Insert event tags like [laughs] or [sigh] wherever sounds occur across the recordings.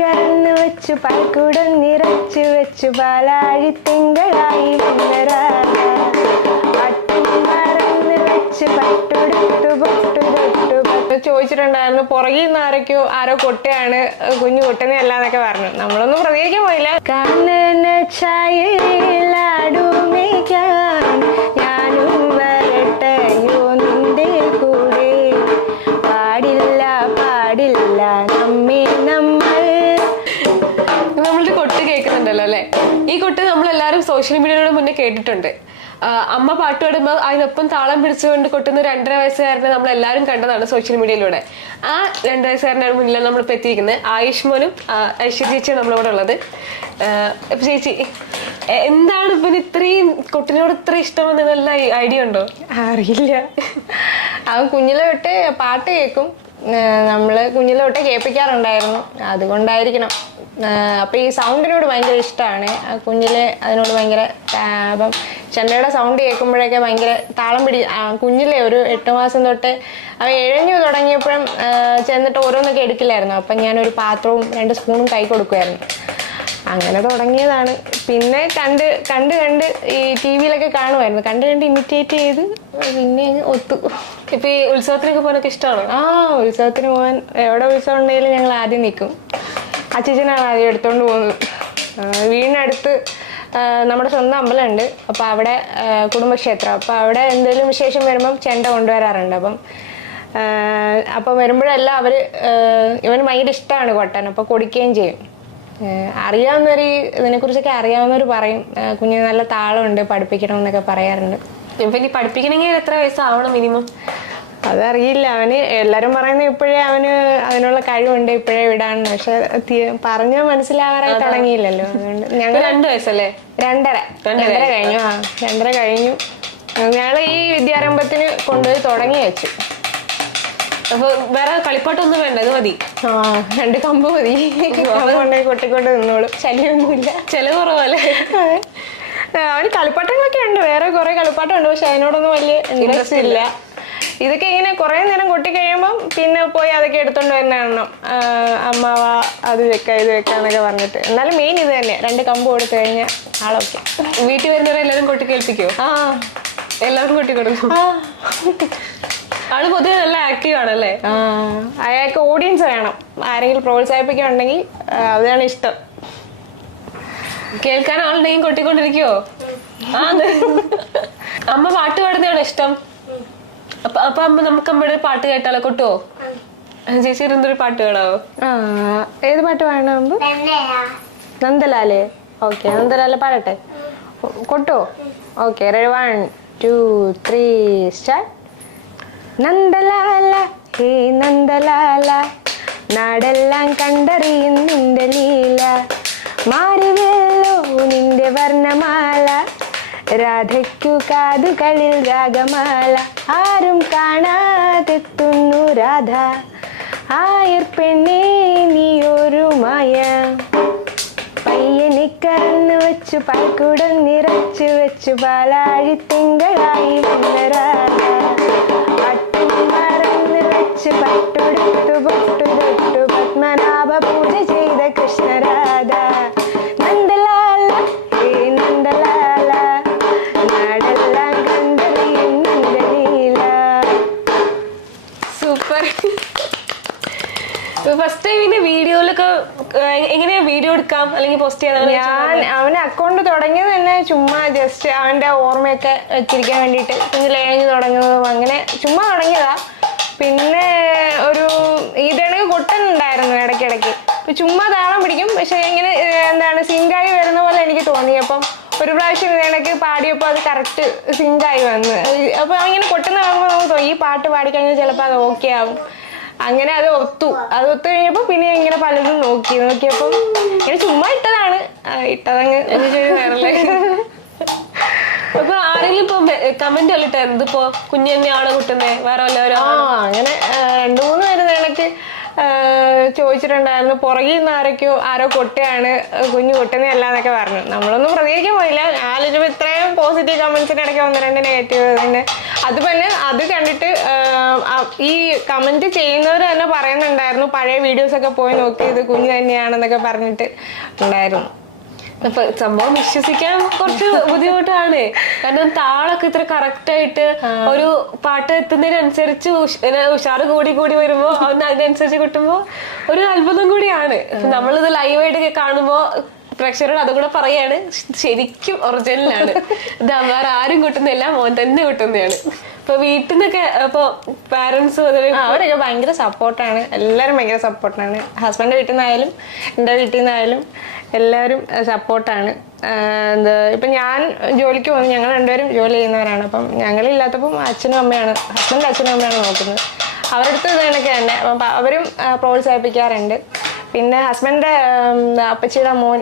കറന്നു വെച്ചു പാൽക്കുടം നിറച്ചു വെച്ചു പാലാഴി തിങ്കളായി ചോദിച്ചിട്ടുണ്ടായിരുന്നു പുറകിൽ നിന്ന് ആരൊക്കെയോ ആരോ കൊട്ടയാണ് കുഞ്ഞു കൊട്ടുന്നതല്ല എന്നൊക്കെ പറഞ്ഞു. നമ്മളൊന്നും പ്രതികരിക്കാൻ പോയില്ല. കാനന ഛായയിലാടുമേക്കാൻ സോഷ്യൽ മീഡിയയിലൂടെ മുന്നേ കേട്ടിട്ടുണ്ട്. അമ്മ പാട്ട് പാടുമ്പോൾ അതിനൊപ്പം താളം പിടിച്ചുകൊണ്ട് കൊട്ടുന്ന രണ്ടര വയസ്സുകാരനെ നമ്മൾ എല്ലാവരും കണ്ടതാണ് സോഷ്യൽ മീഡിയയിലൂടെ. ആ രണ്ടര വയസ്സുകാരനാണ് മുന്നിലാണ് നമ്മളിപ്പോൾ എത്തിയിരിക്കുന്നത്. ആയുഷ്മോനും ഐശ്വര്യ ചേച്ചിയും നമ്മളിവിടെ ഉള്ളത്. ഇപ്പൊ ചേച്ചി എന്താണ് ഇപ്പം ഇത്രയും കൊട്ടിനോട് ഇത്ര ഇഷ്ടമെന്ന് നല്ല ഐഡിയ ഉണ്ടോ? അറിയില്ല. അവൻ കുഞ്ഞിലെ തൊട്ട് പാട്ട് കേൾക്കും. നമ്മൾ കുഞ്ഞിലെ തൊട്ട് കേൾപ്പിക്കാറുണ്ടായിരുന്നു. അതുകൊണ്ടായിരിക്കണം. ഏർ അപ്പൊ ഈ സൗണ്ടിനോട് ഭയങ്കര ഇഷ്ടമാണ് കുഞ്ഞിലെ അതിനോട് ഭയങ്കര അപ്പം ചെണ്ടയുടെ സൗണ്ട് കേൾക്കുമ്പോഴൊക്കെ ഭയങ്കര താളം പിടി കുഞ്ഞിലെ ഒരു എട്ട് മാസം തൊട്ട് അവ എഴഞ്ഞു തുടങ്ങിയപ്പോഴും ചെന്നിട്ട് ഓരോന്നൊക്കെ എടുക്കില്ലായിരുന്നു. അപ്പം ഞാനൊരു പാത്രവും രണ്ട് സ്പൂണും കൈ കൊടുക്കുമായിരുന്നു അങ്ങനെ തുടങ്ങിയതാണ്. പിന്നെ കണ്ട് കണ്ട് കണ്ട് ഈ ടി വിയിലൊക്കെ കാണുമായിരുന്നു കണ്ട് കണ്ട് ഇമിറ്റേറ്റ് ചെയ്ത് പിന്നെ ഒത്തു. ഇപ്പം ഈ ഉത്സവത്തിനൊക്കെ പോകാനൊക്കെ ഇഷ്ടമാണ്? ആ ഉത്സവത്തിന് പോകാൻ എവിടെ ഉത്സവം ഉണ്ടെങ്കിലും ഞങ്ങൾ ആദ്യം നിൽക്കും. അച്ഛനാണ് ആദ്യം എടുത്തോണ്ട് പോകുന്നത്. വീടിനടുത്ത് നമ്മുടെ സ്വന്തം അമ്പലമുണ്ട്. അപ്പോൾ അവിടെ കുടുംബക്ഷേത്രം. അപ്പോൾ അവിടെ എന്തെങ്കിലും വിശേഷം വരുമ്പം ചെണ്ട കൊണ്ടുവരാറുണ്ട്. അപ്പം അപ്പം വരുമ്പോഴെല്ലാം അവർ ഇവന് ഭയങ്കര ഇഷ്ടമാണ് കൊട്ടൻ അപ്പോൾ കൊടുക്കുകയും ചെയ്യും. അറിയാവുന്നവർ ഇതിനെക്കുറിച്ചൊക്കെ അറിയാവുന്നവർ പറയും. കുഞ്ഞ് കുഞ്ഞിന് നല്ല താളമുണ്ട് പഠിപ്പിക്കണം എന്നൊക്കെ പറയാറുണ്ട്. ഇപ്പം ഇനി പഠിപ്പിക്കണമെങ്കിൽ എത്ര വയസ്സാവണം മിനിമം? അതറിയില്ല. അവന് എല്ലാരും പറയുന്നത് ഇപ്പോഴേ അവന് അതിനുള്ള കഴിവുണ്ട് ഇപ്പോഴേ വിടാണ് പക്ഷെ പറഞ്ഞ മനസ്സിലാകാറായി മനസ്സിലാവാറായി തുടങ്ങിയില്ലല്ലോ. അതുകൊണ്ട് ഞങ്ങൾ രണ്ടു വയസ്സല്ലേ? രണ്ടര. രണ്ടര കഴിഞ്ഞു. ആ രണ്ടര കഴിഞ്ഞു. ഞങ്ങൾ ഈ വിദ്യാരംഭത്തിന് കൊണ്ടുപോയി തുടങ്ങി വെച്ചു. അപ്പൊ വേറെ കളിപ്പാട്ടൊന്നും വേണ്ട ഇത് മതി. ആ രണ്ട് കമ്പ് മതി. കൊണ്ടുപോയി കൊട്ടിക്കൊണ്ട് നിന്നോളൂ. ശല്യമൊന്നുമില്ല. ചില കുറവല്ലേ? അവന് കളിപ്പാട്ടങ്ങളൊക്കെ ഉണ്ട്. വേറെ കുറെ കളിപ്പാട്ടമുണ്ട് പക്ഷെ അതിനോടൊന്നും വലിയ ഇൻട്രസ്റ്റ് ഇല്ല. ഇതൊക്കെ ഇങ്ങനെ കുറേ നേരം കൊട്ടി കഴിയുമ്പം പിന്നെ പോയി അതൊക്കെ എടുത്തോണ്ട് വരുന്നതാണ് അമ്മാവ അത് വെക്ക ഇത് വെക്കാന്നൊക്കെ പറഞ്ഞിട്ട്. എന്നാലും മെയിൻ ഇത് തന്നെ. രണ്ട് കമ്പ് കൊടുത്തു കഴിഞ്ഞാൽ ആളൊക്കെ വീട്ടിൽ വരുന്നവരെല്ലാരും കൊട്ടി കേൾപ്പിക്കോ ആ. എല്ലാവരും കൊട്ടി കൊടുക്കും ആൾ പൊതുവെ നല്ല ആക്റ്റീവ് ആണല്ലേ? അയാൾക്ക് ഓഡിയൻസ് വേണം. ആരെങ്കിലും പ്രോത്സാഹിപ്പിക്കുകയാണെങ്കിൽ അതാണ് ഇഷ്ടം. കേൾക്കാൻ ആളുണ്ടെങ്കിൽ കൊട്ടിക്കൊണ്ടിരിക്കുവോ? ആ അമ്മ പാട്ട് പാടുന്നതാണ് ഇഷ്ടം? അപ്പൊ അപ്പൊ അമ്മ നമുക്ക് അമ്മയുടെ ഒരു പാട്ട് കേട്ടാലോ കൊട്ടുവോ ചേച്ചി എന്തൊരു പാട്ട് കേടാവോ ആ ഏത് പാട്ട് വേണം നന്ദലാലേ. ഓക്കെ നന്ദലാല പാടട്ടെ. കൊട്ടോ? Okay ready one two three start Nandalala ഹേ നന്ദലാല നാടെല്ലാം കണ്ടറിയും നിന്റെ ലീല. മാറിവെല്ലോ നിന്റെ വർണമാല. രാധയ്ക്കു കാതുകളിൽ രാഗമാല. ആരും കാണാതെത്തുന്നു രാധ. ആയർ പെണ്ണേ നീയൊരു മായ. പയ്യനെ കറന്നു വെച്ചു പാൽക്കുടം നിറച്ചു വെച്ചു പാലാഴി തിങ്കളായി വന്നരാധ പട്ടും മറന്നു വെച്ച് പട്ടുടുത്തു പൊട്ടു തൊട്ടു പത്മനാഭ പൂജ ചെയ്ത കൃഷ്ണരാധ ഫസ്റ്റ് ടൈം ഇതിന്റെ വീഡിയോയിലൊക്കെ എങ്ങനെയാ വീഡിയോ എടുക്കാം? അല്ലെങ്കിൽ പോസ്റ്റ് ചെയ്യാൻ ഞാൻ അവന്റെ അക്കൗണ്ട് തുടങ്ങിയത് തന്നെ ചുമ്മാ ജസ്റ്റ് അവന്റെ ഓർമ്മയൊക്കെ വെച്ചിരിക്കാൻ വേണ്ടിയിട്ട് കുഞ്ഞിലേഞ്ഞ് തുടങ്ങുന്നതും. അങ്ങനെ ചുമ്മാ തുടങ്ങിയതാ. പിന്നെ ഒരു ഇതണക്ക് കൊട്ടുന്നുണ്ടായിരുന്നു ഇടയ്ക്കിടയ്ക്ക്. ഇപ്പൊ ചുമ്മാ താളം പിടിക്കും. പക്ഷെ ഇങ്ങനെ എന്താണ് സിങ്കായി വരുന്ന പോലെ എനിക്ക് തോന്നി. അപ്പം ഒരു പ്രാവശ്യം ഇതണക്ക് പാടിയപ്പോൾ അത് കറക്റ്റ് സിങ്കായി വന്ന്. അപ്പൊ അങ്ങനെ കൊട്ടുന്ന കാണുമ്പോൾ നമുക്ക് തോന്നി ഈ പാട്ട് പാടിക്കഴിഞ്ഞാൽ ചിലപ്പോൾ അത് ഓക്കെ ആവും. അങ്ങനെ അത് ഒത്തു. അത് ഒത്തു കഴിഞ്ഞപ്പോ പിന്നെ ഇങ്ങനെ പലരും നോക്കി നോക്കിയപ്പം ഇങ്ങനെ ചുമ്മാ ഇട്ടതാണ്. ഇട്ടതങ്ങ് [laughs] അപ്പൊ ആരെങ്കിലും ഇപ്പൊ കമന്റ് കണ്ടിട്ട് ഇതിപ്പോ കുഞ്ഞു തന്നെയാണോ കുട്ടുന്നേ? വേറെ വല്ലവരോ ആ അങ്ങനെ രണ്ടു മൂന്ന് പേര് നിനക്ക് ചോദിച്ചിട്ടുണ്ടായിരുന്നു. പുറകിൽ നിന്ന് ആരൊക്കെയോ ആരോ കൊട്ടയാണ് കുഞ്ഞു കൊട്ടുന്നതല്ല എന്നൊക്കെ പറഞ്ഞു. നമ്മളൊന്നും പ്രതികരിക്കാൻ പോയില്ല. ആലോചിച്ചപ്പോൾ ഇത്രയും പോസിറ്റീവ് കമന്റ്സിന് ഇടയ്ക്ക് ഒന്ന് രണ്ട് നെഗറ്റീവ് തന്നെ അത് പിന്നെ അത് കണ്ടിട്ട് ഈ കമന്റ് ചെയ്യുന്നവർ തന്നെ പറയുന്നുണ്ടായിരുന്നു. പഴയ വീഡിയോസ് ഒക്കെ പോയി നോക്കി ഇത് കുഞ്ഞു തന്നെയാണെന്നൊക്കെ പറഞ്ഞിട്ട് ഉണ്ടായിരുന്നു. അപ്പൊ സംഭവം വിശ്വസിക്കാൻ കുറച്ച് ബുദ്ധിമുട്ടാണ്. കാരണം താളൊക്കെ ഇത്ര കറക്റ്റ് ആയിട്ട് ഒരു പാട്ട് എത്തുന്നതിനനുസരിച്ച് ഉഷ്- ഉഷാറ് കൂടി കൂടി വരുമ്പോ അതിനനുസരിച്ച് കിട്ടുമ്പോ ഒരു അത്ഭുതം കൂടിയാണ്. നമ്മളിത് ലൈവായിട്ടൊക്കെ കാണുമ്പോ പ്രേക്ഷകരോട് അതും കൂടെ പറയാണ്. ശരിക്കും ഒറിജിനലാണ് ഇത് വേറെ ആരും കിട്ടുന്നില്ല മോൻ തന്നെ കിട്ടുന്നതാണ്. ഇപ്പൊ വീട്ടിൽ നിന്നൊക്കെ ഇപ്പൊ പാരന്റ്സ് അവരൊക്കെ ഭയങ്കര സപ്പോർട്ടാണ് എല്ലാവരും ഭയങ്കര സപ്പോർട്ടാണ് ഹസ്ബൻഡ് വീട്ടിൽ നിന്നായാലും എന്റെ വീട്ടിൽ നിന്നായാലും എല്ലാവരും സപ്പോർട്ടാണ് എന്താ ഇപ്പം ഞാൻ ജോലിക്ക് പോകുന്നു. ഞങ്ങൾ രണ്ടുപേരും ജോലി ചെയ്യുന്നവരാണ്. അപ്പം ഞങ്ങളില്ലാത്തപ്പം അച്ഛനും അമ്മയാണ് ഹസ്ബൻഡ് അച്ഛനും അമ്മയാണ് നോക്കുന്നത്. അവരുടെ അടുത്ത് ഇതൊക്കെ തന്നെ. അപ്പം അവരും പ്രോത്സാഹിപ്പിക്കാറുണ്ട്. പിന്നെ ഹസ്ബൻഡിന്റെ അപ്പച്ചിയുടെ മോൻ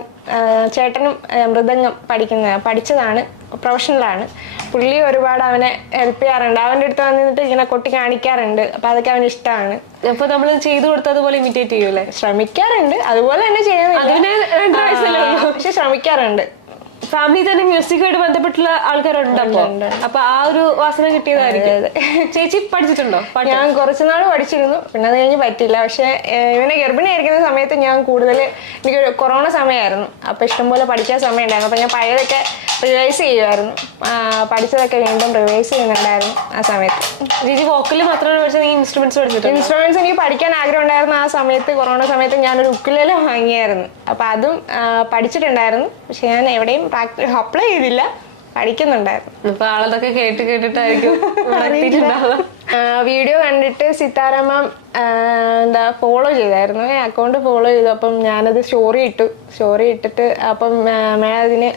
ചേട്ടനും മൃദംഗം പഠിക്കുന്ന പഠിച്ചതാണ് പ്രൊഫഷണലാണ് പുള്ളി ഒരുപാട് അവനെ ഹെൽപ്പ് ചെയ്യാറുണ്ട്. അവന്റെ അടുത്ത് വന്നിട്ട് ഇങ്ങനെ കൊട്ടി കാണിക്കാറുണ്ട്. അപ്പം അതൊക്കെ അവന് ഇഷ്ടമാണ്. അപ്പൊ നമ്മൾ ചെയ്തു കൊടുത്തതുപോലെ ഇമിറ്റേറ്റ് ചെയ്യൂലേ ശ്രമിക്കാറുണ്ട്. അതുപോലെ തന്നെ ചെയ്യാൻ പക്ഷെ ശ്രമിക്കാറുണ്ട്. ഫാമിലി തന്നെ മ്യൂസിക്കുമായിട്ട് ബന്ധപ്പെട്ടുള്ള ആൾക്കാരുണ്ട് അപ്പൊ. അപ്പൊ ആ ഒരു വാസന കിട്ടിയതായിരിക്കും. ചേച്ചി പഠിച്ചിട്ടുണ്ടോ? ഞാൻ കുറച്ച് നാൾ പഠിച്ചിരുന്നു. പിന്നെ അത് കഴിഞ്ഞ് പറ്റില്ല പക്ഷെ ഇവനെ ഗർഭിണിയായിരിക്കുന്ന സമയത്ത് ഞാൻ കൂടുതൽ എനിക്ക് കൊറോണ സമയമായിരുന്നു അപ്പൊ ഇഷ്ടംപോലെ പഠിക്കാൻ സമയം ഉണ്ടായിരുന്നു അപ്പൊ ഞാൻ പഴയതൊക്കെ റിവൈസ് ചെയ്യുമായിരുന്നു പഠിച്ചതൊക്കെ വീണ്ടും റിവൈസ് ചെയ്യുന്നുണ്ടായിരുന്നു ആ സമയത്ത്. ചേച്ചി വോക്കൽ മാത്രമാണ് പഠിച്ചത്? നീ ഇൻസ്ട്രുമെന്റ്സ് പഠിച്ചിട്ടുണ്ട്? ഇൻസ്ട്രുമെന്റ്സ് എനിക്ക് പഠിക്കാൻ ആഗ്രഹം ഉണ്ടായിരുന്നു ആ സമയത്ത്. കൊറോണ സമയത്ത് ഞാനൊരു ഉക്കുലേല വാങ്ങിയായിരുന്നു. അപ്പൊ അതും പഠിച്ചിട്ടുണ്ടായിരുന്നു. പക്ഷെ ഞാൻ എവിടെയും പ്രാക്ടീസ് അപ്ലൈ ചെയ്തില്ല. പഠിക്കുന്നുണ്ടായിരുന്നു. അപ്പൊ ആളതൊക്കെ കേട്ട് കേട്ടിട്ടായിരിക്കും വീഡിയോ [laughs] കണ്ടിട്ട് സിത്താര മാം എന്താ ഫോളോ ചെയ്തായിരുന്നു. അക്കൗണ്ട് ഫോളോ ചെയ്തു. അപ്പം ഞാനത് സ്റ്റോറി ഇട്ടു. സ്റ്റോറി ഇട്ടിട്ട് അപ്പം മാഡം അതിന്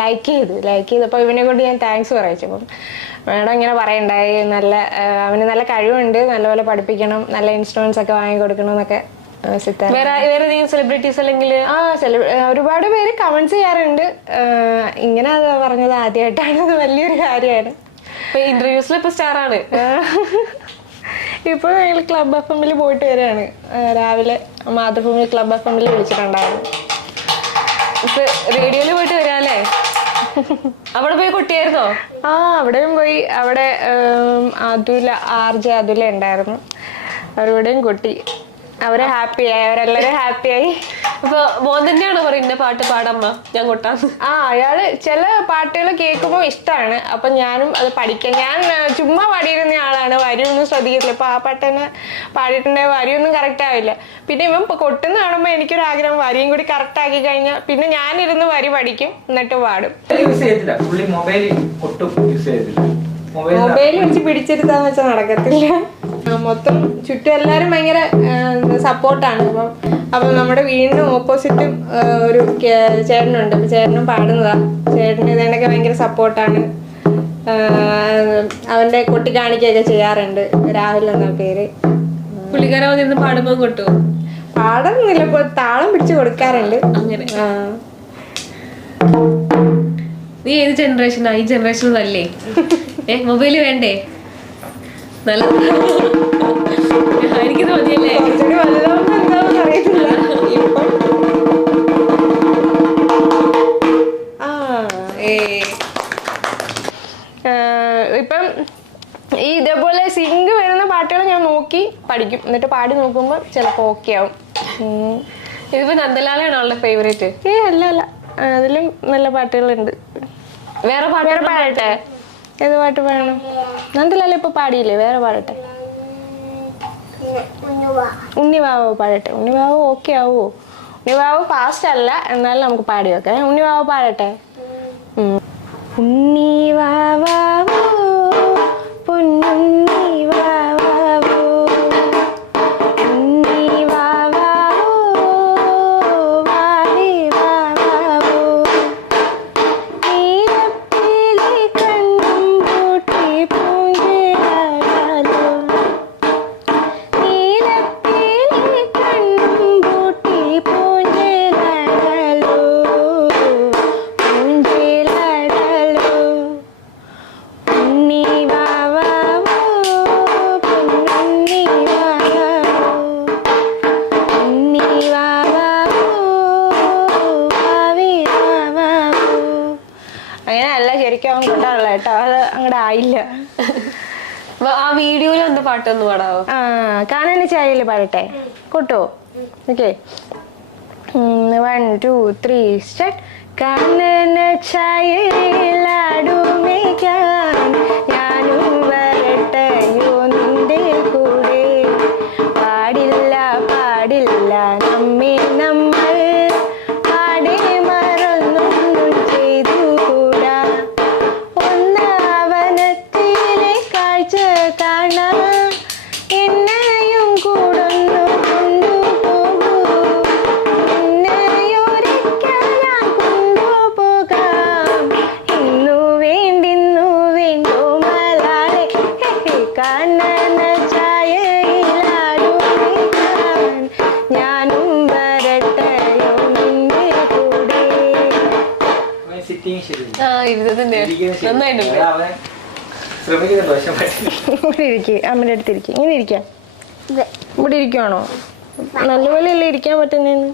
ലൈക്ക് ചെയ്തു. ലൈക്ക് ചെയ്തപ്പോൾ ഇവനെ കൊണ്ട് ഞാൻ താങ്ക്സ് പറയിച്ചു. അപ്പം മാഡം ഇങ്ങനെ പറയണ്ടായി. നല്ല അവന് നല്ല കഴിവുണ്ട്. നല്ലപോലെ പഠിപ്പിക്കണം. നല്ല ഇൻസ്ട്രുമെന്റ്സ് ഒക്കെ വാങ്ങി കൊടുക്കണം എന്നൊക്കെ വേറെ വേറെ ഏതെങ്കിലും സെലിബ്രിറ്റീസ് അല്ലെങ്കിൽ ആ ഒരുപാട് പേര് കമന്റ് ചെയ്യാറുണ്ട്. ഇങ്ങനെ അത് പറഞ്ഞത് ആദ്യമായിട്ടാണ് അത് വലിയൊരു കാര്യമാണ്. ഇന്റർവ്യൂസിൽ ഇപ്പൊ സ്റ്റാർ ആണ്. ഇപ്പോൾ ഞങ്ങൾ ക്ലബ് എഫ് എമ്മിൽ പോയിട്ട് വരികയാണ് രാവിലെ മാതൃഭൂമി ക്ലബ് എഫ് എമ്മിൽ വിളിച്ചിട്ടുണ്ടായിരുന്നു. ഇപ്പൊ റേഡിയോയിൽ പോയിട്ട് വരാല്ലേ? അവിടെ പോയി കുട്ടിയായിരുന്നോ? ആ അവിടെയും പോയി. അവിടെ അതുല ആർ ജെ അതുല ഉണ്ടായിരുന്നു. അവരുടെയും കൊട്ടി. അവരെ ഹാപ്പിയായി ഹാപ്പി ഹാപ്പിയായി അപ്പൊ മോൻ തന്നെയാണ് പറയുന്നത് പാട്ട് പാടമ്മ ഞാൻ കൊട്ടാന്ന് ആ അയാൾ ചില പാട്ടുകൾ കേൾക്കുമ്പോൾ ഇഷ്ടമാണ് അപ്പൊ ഞാനും അത് പഠിക്കാം ഞാൻ ചുമ്മാ പാടിയിരുന്ന ആളാണ്. വരിയൊന്നും ശ്രദ്ധിക്കത്തില്ല. ഇപ്പൊ ആ പാട്ട് തന്നെ പാടിയിട്ടുണ്ടെങ്കിൽ വരിയൊന്നും കറക്റ്റ് ആവില്ല. പിന്നെ ഇവൻ ഇപ്പൊ കൊട്ടുന്ന കാണുമ്പോൾ എനിക്കൊരു ആഗ്രഹം വരിയും കൂടി കറക്റ്റ് ആക്കി കഴിഞ്ഞാൽ പിന്നെ ഞാനിരുന്ന് വരി പഠിക്കും എന്നിട്ട് പാടും. യൂസ് പുള്ളി മൊബൈൽ ഒട്ടും യൂസ് ചെയ്തില്ല മൊബൈൽ വെച്ച് പിടിച്ചെടുത്താന്ന് വെച്ചാൽ നടക്കത്തില്ല. മൊത്തം ചുറ്റും എല്ലാവരും ഭയങ്കര സപ്പോർട്ടാണ് അപ്പം അപ്പം നമ്മുടെ വീടിന് ഓപ്പോസിറ്റും ഒരു ചേട്ടനുണ്ട്. അപ്പം ചേട്ടനും പാടുന്നതാണ് ചേട്ടന് ഇതേണ്ടൊക്കെ ഭയങ്കര സപ്പോർട്ടാണ് അവന്റെ കൊട്ടി കാണിക്കുകയൊക്കെ ചെയ്യാറുണ്ട്. രാഹുൽ എന്ന പേര്. പുള്ളിക്കാരൻ വന്നിരുന്ന് പാടുമ്പോൾ കൊട്ടു പാടുന്നില്ല ഇപ്പോൾ താളം പിടിച്ച് കൊടുക്കാറുണ്ട്. അങ്ങനെ. നീ ഏത് ജനറേഷനാ ഈ ജനറേഷനിലല്ലേ [laughs] ഏ മൊബൈൽ വേണ്ടേ? നല്ല എന്താണെന്ന് അറിയത്തില്ല. ഇപ്പം ഈ ഇതേപോലെ സിങ്ക് വരുന്ന പാട്ടുകൾ ഞാൻ നോക്കി പഠിക്കും. എന്നിട്ട് പാടി നോക്കുമ്പോൾ ചിലപ്പോൾ ഓക്കെ ആവും. ഇതിപ്പോ നന്ദലാലാണ് അവളുടെ ഫേവറേറ്റ് ഏ അല്ല അല്ല. അതിലും നല്ല പാട്ടുകളുണ്ട്. വേറെ പാട്ടുകൾ പാടട്ടെ ഏത് പാട്ട് പാടണം? നന്ദിലല്ല ഇപ്പൊ പാടിയില്ലേ? വേറെ പാടട്ടെ. ഉണ്ണിവാവോ പാടട്ടെ. ഉണ്ണിവാവോ ഓക്കെ ആവോ? ഉണ്ണിവാവ് ഫാസ്റ്റ് അല്ല എന്നാലും നമുക്ക് പാടി വെക്കാം. ഉണ്ണിവാവോ പാടട്ടെ. ഉണ്ണിവാവാവോ അങ്ങനെ അല്ല ശരിക്കും അവൻ കൊണ്ടാണല്ലോ കേട്ടോ. അത് അങ്ങോട്ട് ആയില്ല. ആ വീഡിയോയിൽ വന്ന പാട്ടൊന്ന് പാടാവോ? ആ കാണാൻ ചായയിൽ പാടട്ടെ. കൂട്ടോ? Okay. One two three start കാനന ചായ ഞാനും ഇരുന്നതിന്റെ നന്നായിട്ടുണ്ട് ഇവിടെ ഇരിക്കുക അമ്മയുടെ അടുത്ത് ഇരിക്കുക ഇങ്ങനെ ഇരിക്കാം. ഇവിടെ ഇരിക്കുവാണോ? നല്ലപോലെ അല്ലേ ഇരിക്കാൻ പറ്റുന്നേന്ന്?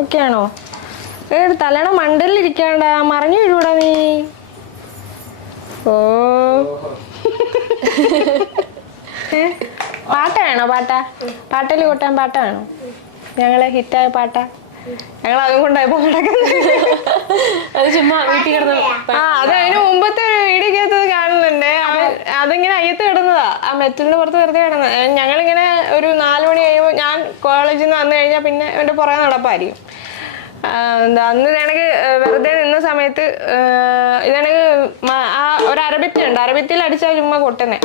ഓക്കെ ആണോ? ഏട് തലയുടെ മണ്ടലിൽ ഇരിക്കാണ്ട മറിഞ്ഞു വീഴൂടാ നീ. ഓ. പാട്ടാണോ പാട്ടാ? വേണോ പാട്ട പാട്ടാണോ? കൊട്ടാൻ പാട്ട വേണോ ഞങ്ങളെ ഹിറ്റായ പാട്ട. ഞങ്ങൾ അതും കൊണ്ടായപ്പോ അത് ചുമ്മാ വീട്ടിൽ കിടന്ന് ആ അത് അതിന് മുമ്പത്തെ വീഡിയോക്കകത്ത് കാണുന്നുണ്ട്. അത്. അതിങ്ങനെ അയ്യത്ത് കിടന്നതാ. ആ മെറ്റലിന്റെ പുറത്ത് വെറുതെ കിടന്നത് ഞങ്ങളിങ്ങനെ ഒരു നാല് മണി കഴിയുമ്പോൾ ഞാൻ കോളേജിൽ നിന്ന് വന്നു കഴിഞ്ഞാൽ പിന്നെ എന്റെ പുറകെ നടപ്പായിരിക്കും. എന്താ അന്ന് ഇതണക്ക് വെറുതെ നിന്ന സമയത്ത് ഇതാണെങ്കിൽ ആ ഒരു അരബിറ്റുണ്ട്. ഉണ്ട് അരബിത്തിൽ അടിച്ചാൽ ചുമ്മാ കൊട്ടുന്നേ.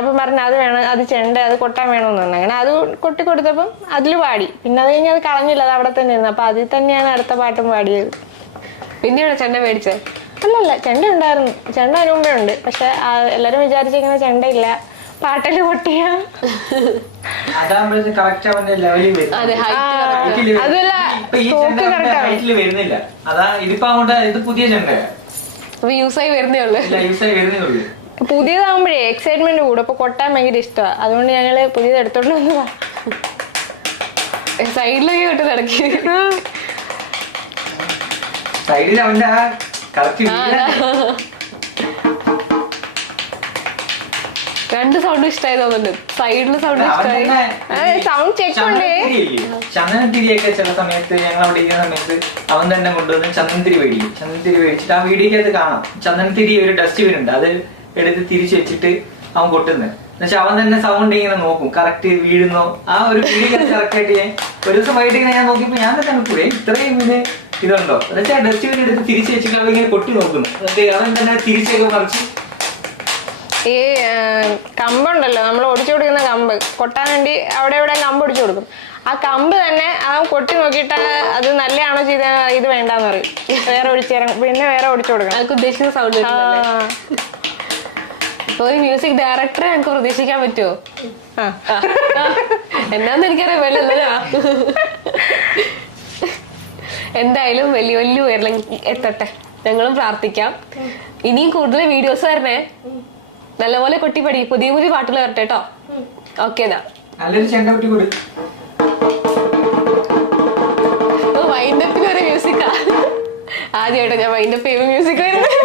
അപ്പം പറഞ്ഞു അത് വേണം അത് ചെണ്ട അത് കൊട്ടാൻ വേണമെന്ന് പറഞ്ഞു. അങ്ങനെ അത് കൊട്ടി കൊടുത്തപ്പം അതിൽ പാടി പിന്നെ അത് കഴിഞ്ഞ് അത് കളഞ്ഞില്ല അത് അവിടെ തന്നെ ഇരുന്നു. അപ്പം അതിൽ തന്നെയാണ് അടുത്ത പാട്ടും പാടിയത്. പിന്നെയാണ് ചെണ്ട മേടിച്ചത് അല്ലല്ല ചെണ്ട ഉണ്ടായിരുന്നു. ചെണ്ട അതിന് മുമ്പേ ഉണ്ട്. പക്ഷെ എല്ലാരും വിചാരിച്ചിരിക്കുന്ന ചെണ്ട ഇല്ല. പാട്ടിൽ പൊട്ടിയ. അതല്ല കറക്റ്റ് തോക്ക് ചെണ്ട correct ആണ്. ഹൈറ്റിൽ വരുന്നില്ല. അതാ ഇതിപ്പോ അങ്ങോട്ട് ഇത് പുതിയ ചെണ്ടയാ. അപ്പൊ യൂസ് ആയി വരുന്നേ ഉള്ളു. ഇല്ല യൂസായി വരുന്നേ ഉള്ളൂ. പുതിയതാകുമ്പോഴേ എക്സൈറ്റ്മെന്റ് കൂടും. അപ്പൊ കൊട്ടാൻ ഭയങ്കര ഇഷ്ടമാണ് അതുകൊണ്ട് ഞങ്ങൾ പുതിയത് എടുത്തോണ്ട് വന്നതാ. സൈഡിലൊക്കെ കിട്ടും കിടക്കി സൈഡിൽ അവന്റെ ആ കറക്റ്റ് രണ്ട് സൗണ്ട് ഇഷ്ടമായി തോന്നുന്നുണ്ട്. സൈഡിൽ സൗണ്ട് ഇഷ്ടമായി സൗണ്ട് ചെക്ക് ചന്ദനത്തിരി ചന്ദനത്തിരിയൊക്കെ ചില സമയത്ത് ഞങ്ങൾ അവിടെ ഇരിക്കുന്ന സമയത്ത് അവൻ തന്നെ കൊണ്ടുവന്ന് ചന്ദനത്തിരി മേടിക്കും. ചന്ദനത്തിരി മേടിച്ചിട്ട് ആ വീഡിയോക്കകത്ത് കാണാം. ചന്ദനത്തിരി ഒരു ഡസ്റ്റ്ബിൻ ഉണ്ട്. അത് എടുത്ത് തിരിച്ചു വെച്ചിട്ട് അവൻ കൊട്ടുന്നത് എന്നുവെച്ചാൽ അവൻ തന്നെ സൗണ്ട് ഇങ്ങനെ നോക്കും. കറക്റ്റ് വീഴുന്നോ? ആ ഒരു വീഡിയോ കറക്റ്റ് ആയിട്ട് ഞാൻ ഒരു ദിവസം വൈകിട്ട് ഇങ്ങനെ ഞാൻ നോക്കിയപ്പോ ഞാൻ തന്നെ നോക്കൂലേ ഇത്രയും ഇതിന് ഇതുണ്ടോ? എന്നുവെച്ചാൽ ഡസ്റ്റ്ബിൻ എടുത്ത് തിരിച്ചു വെച്ചിട്ട് അവൻ ഇങ്ങനെ കൊട്ടി നോക്കുന്നു. എന്നിട്ട് അവൻ തന്നെ തിരിച്ചൊക്കെ മറിച്ച് ഈ കമ്പുണ്ടല്ലോ. നമ്മൾ ഒടിച്ചു കൊടുക്കുന്ന കമ്പ്. കൊട്ടാൻ വേണ്ടി അവിടെ ഇവിടെ കമ്പ് ഒടിച്ചു കൊടുക്കും. ആ കമ്പ് തന്നെ അവൻ കൊട്ടി നോക്കിയിട്ട് അത് നല്ലതാണോ ചെയ്ത ഇത് വേണ്ടെന്ന് പറയും. വേറെ ഒടിച്ചു തരാം പിന്നെ വേറെ ഒടിച്ചു കൊടുക്കണം. അതൊക്കെ ഉദ്ദേശിക്കുന്ന സൗണ്ട് ഒരു മ്യൂസിക് ഡയറക്ടറെ ഞങ്ങൾക്ക് പ്രതീക്ഷിക്കാൻ പറ്റുമോ. എന്നാന്ന് എനിക്കറിയാം എന്തായാലും വലിയ വലിയ ഉയരം എത്തട്ടെ. ഞങ്ങളും പ്രാർത്ഥിക്കാം. ഇനിയും കൂടുതൽ വീഡിയോസ് വരണേ. നല്ലപോലെ കൊട്ടിപ്പടി പുതിയ പുതിയ പാട്ടുകൾ വരട്ടെ കേട്ടോ ഓക്കെ എന്നാ. കുട്ടി വൈൻഡപ്പിന് ഒരു മ്യൂസിക്കാ ആദ്യമായിട്ടോ ഞാൻ വൈൻഡപ്പ് ചെയ്യുമ്പോൾ മ്യൂസിക് വരുന്നത്?